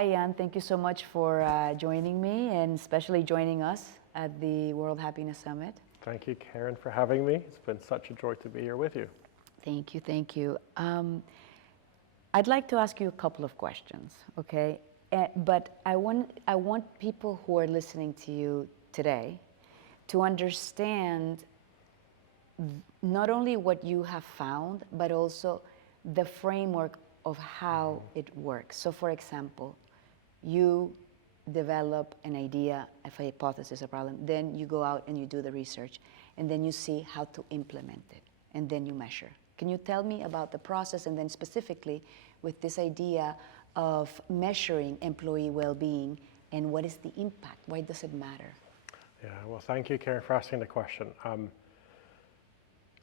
hi, Jan. Thank you so much for joining me and especially joining us at the World Happiness Summit. Thank you, Karen, for having me. It's been such a joy to be here with you. Thank you, thank you. I'd like to ask you a couple of questions, okay? But I want people who are listening to you today to understand not only what you have found, but also the framework of how it works. So for example, you develop an idea, a hypothesis, a problem, then you go out and you do the research, and then you see how to implement it, and then you measure. Can you tell me about the process, and then specifically with this idea of measuring employee well-being, and what is the impact? Why does it matter? Yeah, well, thank you, Karen, for asking the question.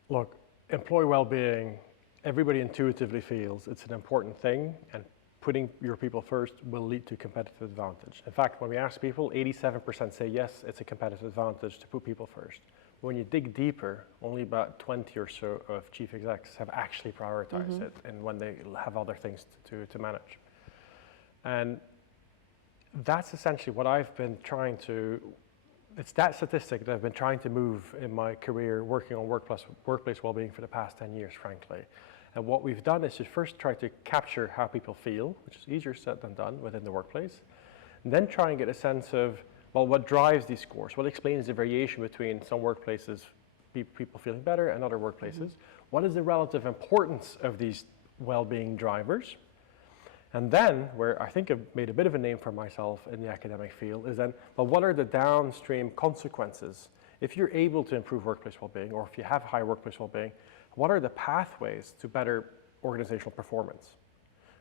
Look, employee well-being, everybody intuitively feels it's an important thing, and putting your people first will lead to competitive advantage. In fact, when we ask people, 87% say yes, it's a competitive advantage to put people first. When you dig deeper, only about 20 or so of chief execs have actually prioritized it, and when they have other things to manage. And that's essentially what I've been trying to, it's that statistic that I've been trying to move in my career working on workplace well-being for the past 10 years, frankly. And what we've done is to first try to capture how people feel, which is easier said than done within the workplace, and then try and get a sense of, well, what drives these scores? What explains the variation between some workplaces, people feeling better, and other workplaces? What is the relative importance of these well-being drivers? And then, where I think I've made a bit of a name for myself in the academic field, is then, well, what are the downstream consequences? If you're able to improve workplace well-being, or if you have high workplace well-being, what are the pathways to better organizational performance?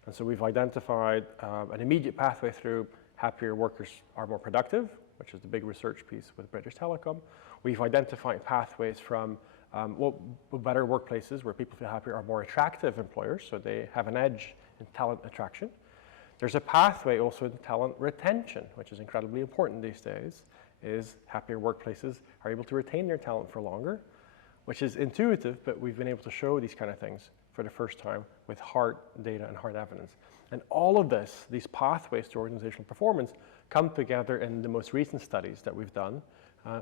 And so we've identified an immediate pathway through happier workers are more productive, which is the big research piece with British Telecom. We've identified pathways from better workplaces where people feel happier are more attractive employers, so they have an edge in talent attraction. There's a pathway also in talent retention, which is incredibly important these days, is happier workplaces are able to retain their talent for longer, which is intuitive, but we've been able to show these kind of things for the first time with hard data and hard evidence. And all of this, these pathways to organizational performance, come together in the most recent studies that we've done,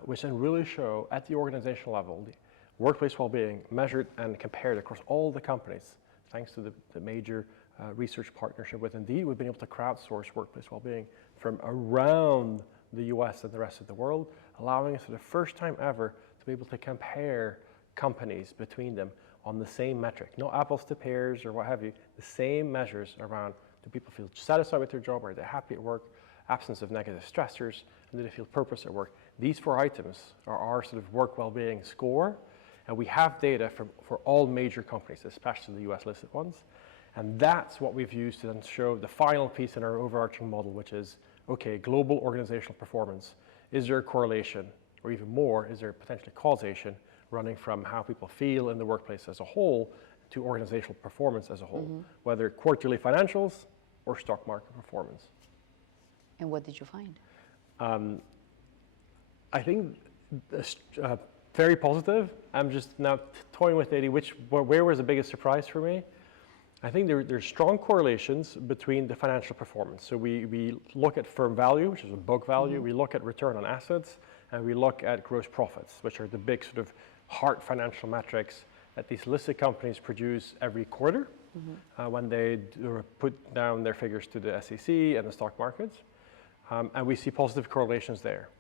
which then really show at the organizational level, the workplace well-being measured and compared across all the companies. Thanks to the major research partnership with Indeed, we've been able to crowdsource workplace well-being from around the US and the rest of the world, allowing us for the first time ever to be able to compare companies between them on the same metric, no apples to pears or what have you, the same measures around do people feel satisfied with their job, are they happy at work, absence of negative stressors, and do they feel purpose at work. These 4 items are our sort of work well-being score, and we have data for all major companies, especially the US listed ones, and that's what we've used to then show the final piece in our overarching model, which is, okay, global organizational performance. Is there a correlation, or even more, is there potentially causation running from how people feel in the workplace as a whole to organizational performance as a whole, whether quarterly financials or stock market performance. And what did you find? I think very positive. I'm just now toying with maybe where was the biggest surprise for me? I think there's strong correlations between the financial performance. So we look at firm value, which is a book value, we look at return on assets, and we look at gross profits, which are the big sort of hard financial metrics that these listed companies produce every quarter when they put down their figures to the SEC and the stock markets. And we see positive correlations there.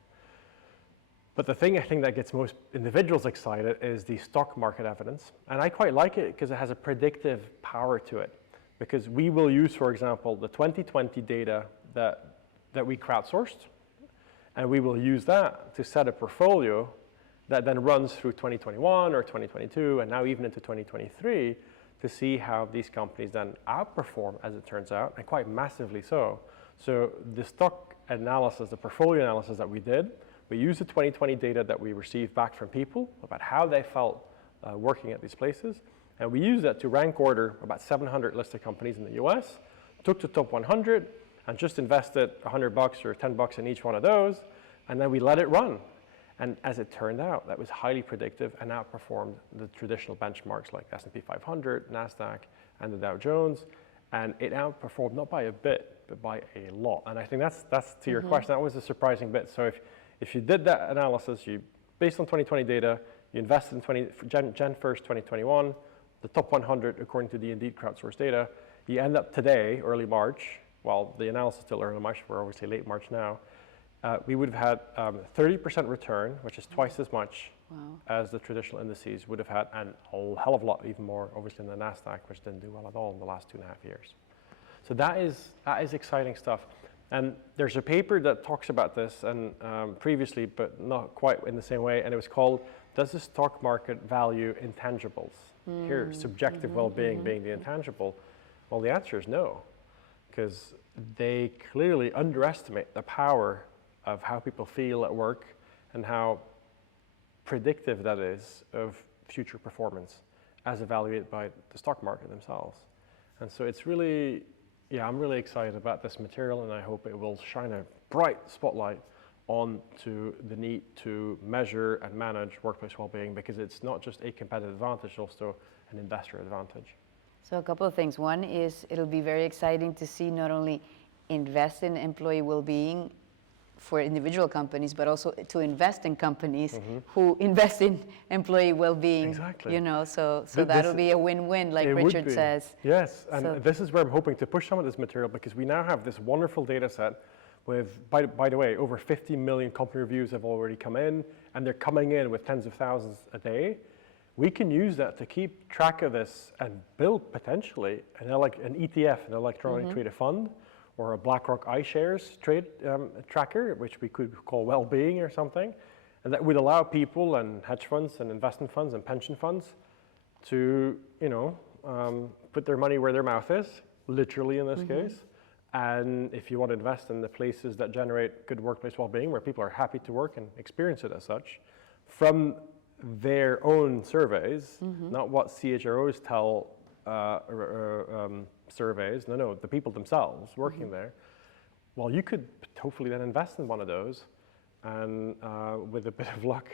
But the thing I think that gets most individuals excited is the stock market evidence. And I quite like it because it has a predictive power to it. Because we will use, for example, the 2020 data that we crowdsourced, and we will use that to set a portfolio that then runs through 2021 or 2022, and now even into 2023, to see how these companies then outperform, as it turns out, and quite massively so. So the stock analysis, the portfolio analysis that we did, we used the 2020 data that we received back from people about how they felt working at these places, and we used that to rank order about 700 listed companies in the US, took the top 100, and just invested $100 or $10 in each one of those, and then we let it run. And as it turned out, that was highly predictive and outperformed the traditional benchmarks like S&P 500, NASDAQ, and the Dow Jones. And it outperformed not by a bit, but by a lot. And I think that's to your question, that was a surprising bit. So if you did that analysis, based on 2020 data, you invested in Jan 1st, 2021, the top 100 according to the Indeed crowdsourced data, you end up today, early March, well, the analysis is still early March, we're obviously late March now, we would have had 30% return, which is twice as much as the traditional indices would have had, and a hell of a lot even more, obviously, in the NASDAQ, which didn't do well at all in the last 2.5 years. So that is exciting stuff. And there's a paper that talks about this, and previously, but not quite in the same way, and it was called, Does the Stock Market Value Intangibles? Here, subjective well-being being the intangible. Well, the answer is no, because they clearly underestimate the power of how people feel at work and how predictive that is of future performance as evaluated by the stock market themselves. And so it's really, I'm really excited about this material, and I hope it will shine a bright spotlight onto the need to measure and manage workplace well-being, because it's not just a competitive advantage, also an investor advantage. So a couple of things. One is it'll be very exciting to see not only invest in employee well-being for individual companies, but also to invest in companies who invest in employee well-being. Exactly. You know, so that'll be a win-win, like Richard says. Yes, and this is where I'm hoping to push some of this material, because we now have this wonderful data set with, by the way, over 50 million company reviews have already come in, and they're coming in with tens of thousands a day. We can use that to keep track of this and build potentially an ETF, an electronic traded fund, or a BlackRock iShares trade tracker, which we could call well-being or something, and that would allow people and hedge funds and investment funds and pension funds to, put their money where their mouth is, literally in this case. And if you want to invest in the places that generate good workplace well-being, where people are happy to work and experience it as such, from their own surveys, not what CHROs tell surveys, no, the people themselves working there, well, you could hopefully then invest in one of those, and with a bit of luck,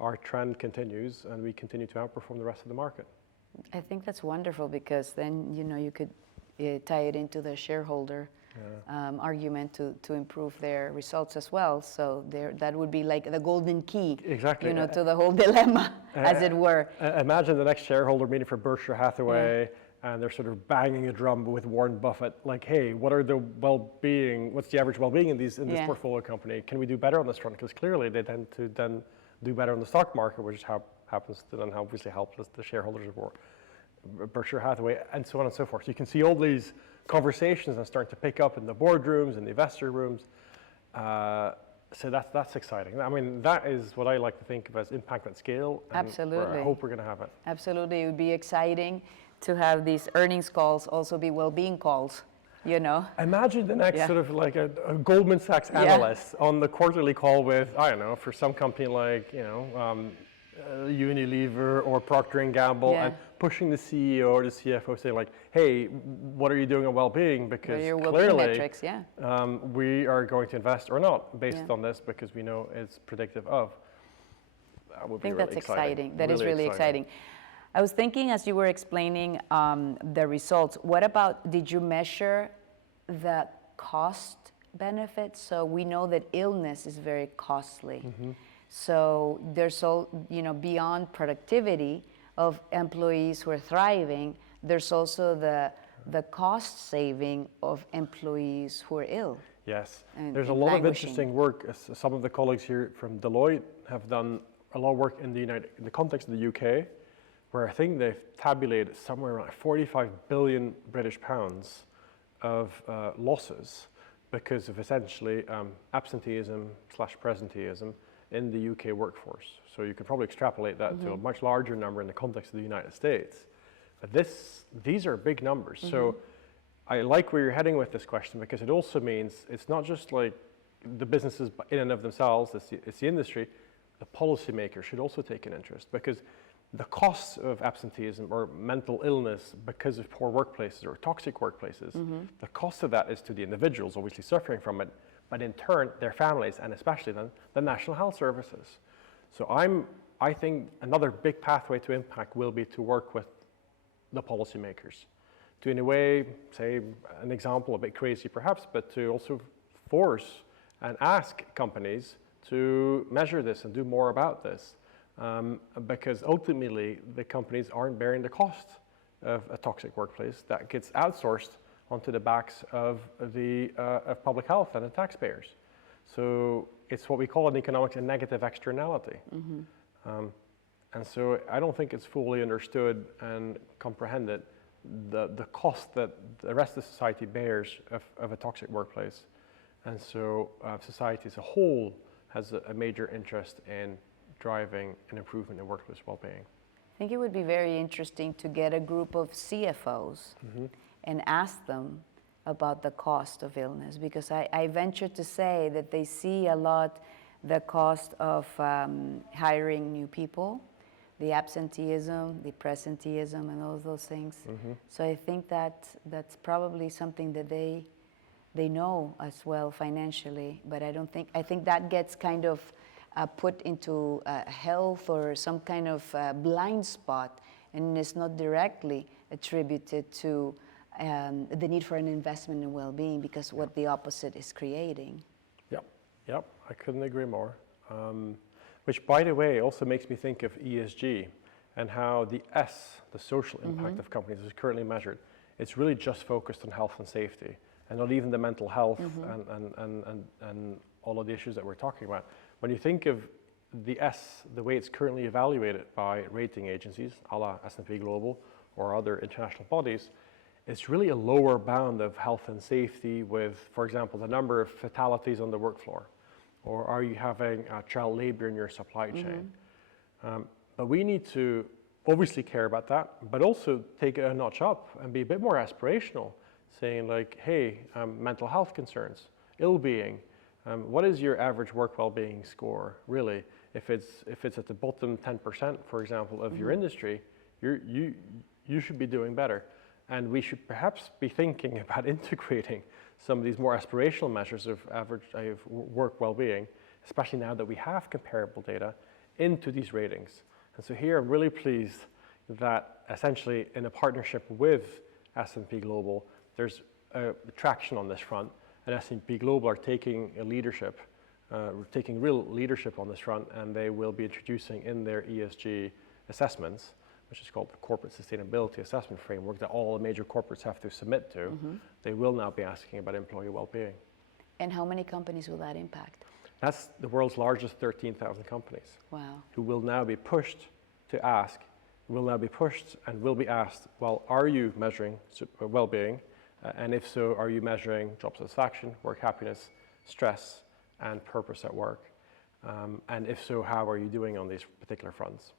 our trend continues, and we continue to outperform the rest of the market. I think that's wonderful, because then, you could tie it into the shareholder argument to improve their results as well. So that would be like the golden key, exactly, to the whole dilemma, as it were. Imagine the next shareholder meeting for Berkshire Hathaway, and they're sort of banging a drum with Warren Buffett, like, hey, what's the average well-being in this portfolio company? Can we do better on this front? Because clearly they tend to then do better on the stock market, which is how happens to then obviously help the shareholders of Berkshire Hathaway, and so on and so forth. So you can see all these conversations are starting to pick up in the boardrooms and the investor rooms. So that's exciting. I mean, that is what I like to think of as impact at scale. And Absolutely. I hope we're going to have it. Absolutely. It would be exciting to have these earnings calls also be well-being calls, Imagine the next sort of like a Goldman Sachs analyst on the quarterly call with, I don't know, for some company like, Unilever or Procter & Gamble, and pushing the CEO or the CFO, saying like, hey, what are you doing on well-being? Because your clearly metrics, we are going to invest or not based on this, because we know it's predictive of. That would be really that's exciting. That really is really exciting. I was thinking, as you were explaining the results, what about, did you measure the cost benefits? So we know that illness is very costly. So there's beyond productivity of employees who are thriving, there's also the cost saving of employees who are ill. Yes, there's a lot of interesting work. Some of the colleagues here from Deloitte have done a lot of work in the context of the UK, where I think they've tabulated somewhere around 45 billion British pounds of losses because of essentially absenteeism/presenteeism in the UK workforce. So you could probably extrapolate that to a much larger number in the context of the United States. But these are big numbers. So I like where you're heading with this question, because it also means it's not just like the businesses in and of themselves, it's the industry. The policymakers should also take an interest, because the costs of absenteeism or mental illness because of poor workplaces or toxic workplaces, the cost of that is to the individuals obviously suffering from it, but in turn their families, and especially then the National Health Services. So I think another big pathway to impact will be to work with the policymakers to in a way, say an example a bit crazy perhaps, but to also force and ask companies to measure this and do more about this. Because ultimately the companies aren't bearing the cost of a toxic workplace that gets outsourced onto the backs of the of public health and the taxpayers. So it's what we call in economics a negative externality. And so I don't think it's fully understood and comprehended the cost that the rest of society bears of a toxic workplace. And so society as a whole has a major interest in driving an improvement in workplace well-being. I think it would be very interesting to get a group of CFOs and ask them about the cost of illness, because I venture to say that they see a lot the cost of hiring new people, the absenteeism, the presenteeism, and all of those things. So I think that's probably something that they know as well financially, but I think that gets kind of put into health or some kind of blind spot, and it's not directly attributed to the need for an investment in well-being, because what the opposite is creating. Yep, I couldn't agree more. Which, by the way, also makes me think of ESG and how the S, the social impact of companies, is currently measured. It's really just focused on health and safety, and not even the mental health and all of the issues that we're talking about. When you think of the S, the way it's currently evaluated by rating agencies, a la S&P Global or other international bodies, it's really a lower bound of health and safety with, for example, the number of fatalities on the work floor, or are you having child labor in your supply chain? But we need to obviously care about that, but also take it a notch up and be a bit more aspirational, saying like, hey, mental health concerns, ill-being, what is your average work well-being score, really? If it's at the bottom 10%, for example, of your industry, you should be doing better. And we should perhaps be thinking about integrating some of these more aspirational measures of average work well-being, especially now that we have comparable data, into these ratings. And so here I'm really pleased that essentially in a partnership with S&P Global, there's traction on this front, and S&P Global are taking taking real leadership on this front, and they will be introducing in their ESG assessments, which is called the Corporate Sustainability Assessment Framework that all the major corporates have to submit to. They will now be asking about employee well-being. And how many companies will that impact? That's the world's largest 13,000 companies. Wow. Who will now be pushed to ask, will now be pushed and will be asked, well, are you measuring well-being? And if so, are you measuring job satisfaction, work happiness, stress, and purpose at work? And if so, how are you doing on these particular fronts?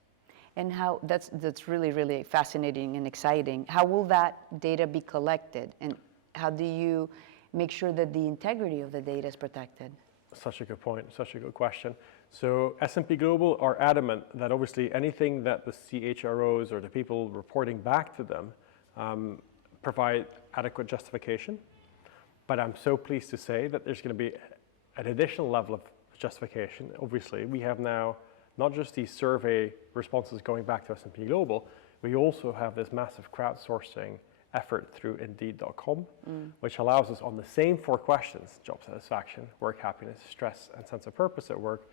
And how, that's really, really fascinating and exciting. How will that data be collected? And how do you make sure that the integrity of the data is protected? Such a good point, such a good question. So S&P Global are adamant that obviously anything that the CHROs or the people reporting back to them provide adequate justification. But I'm so pleased to say that there's going to be an additional level of justification. Obviously, we have now not just these survey responses going back to S&P Global, we also have this massive crowdsourcing effort through Indeed.com, which allows us on the same 4 questions, job satisfaction, work happiness, stress, and sense of purpose at work,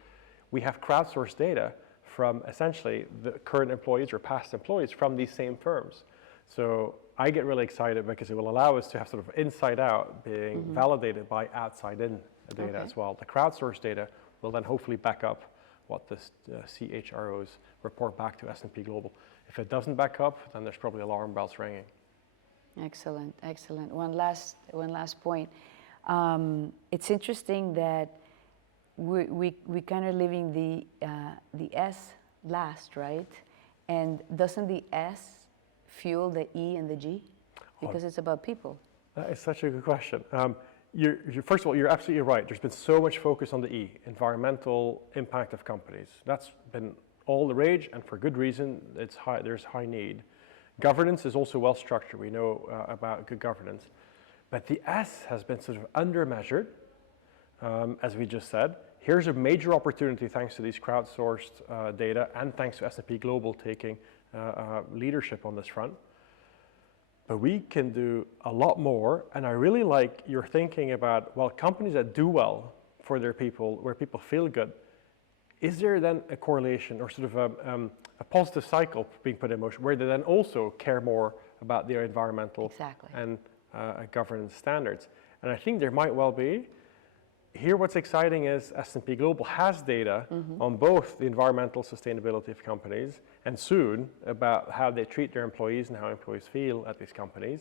we have crowdsourced data from essentially the current employees or past employees from these same firms. So I get really excited because it will allow us to have sort of inside out being validated by outside in data as well. The crowdsourced data will then hopefully back up what the CHROs report back to S&P Global. If it doesn't back up, then there's probably alarm bells ringing. Excellent, excellent. One last point. It's interesting that we kind of leaving the S last, right? And doesn't the S fuel the E and the G? Because it's about people. That is such a good question. First of all, you're absolutely right. There's been so much focus on the E, environmental impact of companies. That's been all the rage, and for good reason. There's high need. Governance is also well structured. We know about good governance. But the S has been sort of under-measured, as we just said. Here's a major opportunity thanks to these crowdsourced data and thanks to S&P Global taking leadership on this front. But we can do a lot more, and I really like your thinking about, well, companies that do well for their people, where people feel good, is there then a correlation or sort of a positive cycle being put in motion where they then also care more about their environmental Exactly. and governance standards? And I think there might well be. Here what's exciting is S&P Global has data on both the environmental sustainability of companies and soon about how they treat their employees and how employees feel at these companies.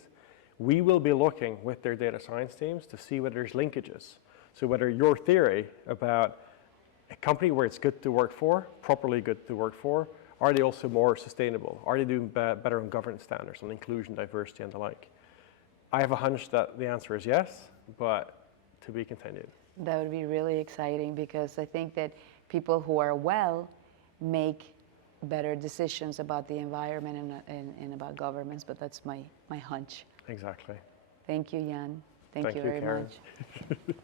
We will be looking with their data science teams to see whether there's linkages. So whether your theory about a company where it's good to work for, properly good to work for, are they also more sustainable? Are they doing better on governance standards, on inclusion, diversity, and the like? I have a hunch that the answer is yes, but to be continued. That would be really exciting, because I think that people who are well make better decisions about the environment and about governments, but that's my hunch. Exactly. Thank you, Jan. Thank you very Karen. much.